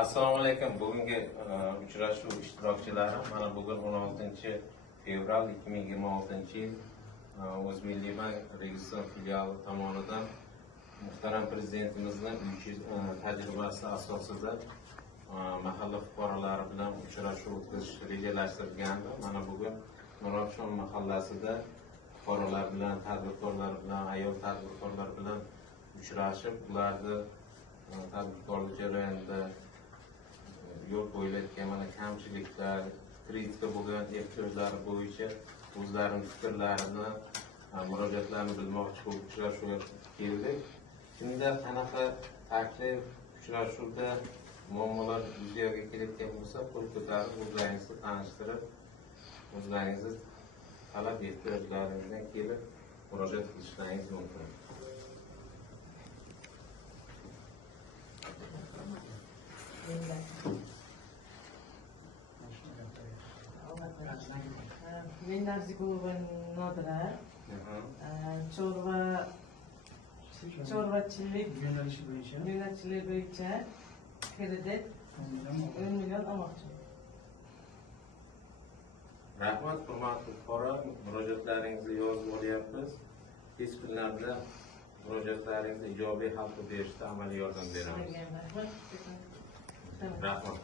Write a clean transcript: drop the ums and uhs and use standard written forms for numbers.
Assalomu alaykum. Bugungi uchrashuv ishtirokchilari, mana bugun 16 fevral 2026-yil O'zmilliy bank Registon filiali tomonidan muhtaram prezidentimizning tajribasi asosida mahalla fuqarolari bilan uchrashuv o'tkazish rejalashtirilgandi. Mana bugun Nurafshon mahallasida fuqarolar bilan, tadbirkorlar bilan, ayol tadbirkorlar bilan uchrashib, ularni tadbirkorlik jarayonida yo'l qo'yilayotgan mana kamchiliklar, kreditga bo'lgan ehtiyojlari bo'yicha o'zlarining fikrlarini, murojaatlarini bilmoqchi bo'lib uchrashuvga keldik. Shunda qanaqa taklif, uchrashuvda muammolar yuzaga kelayotgan bo'lsa, qo'l ko'tarib o'zlaringizni tanishtirib, o'zlaringizni talab ehtiyojlaringizdan kelib murojaat qilishlaringiz mumkin. Men Narzikova Nodira, chorvachilik yo'nalishi bo'yicha kredit 10 million olmoqchi. Rahmat, hurmatli fuqaro, murojaatlaringizni yozib olyapmiz. Tez kunlarda murojaatlaringizni ijobiy hal qilib berishda amaliy yordam beramiz. Rahmat.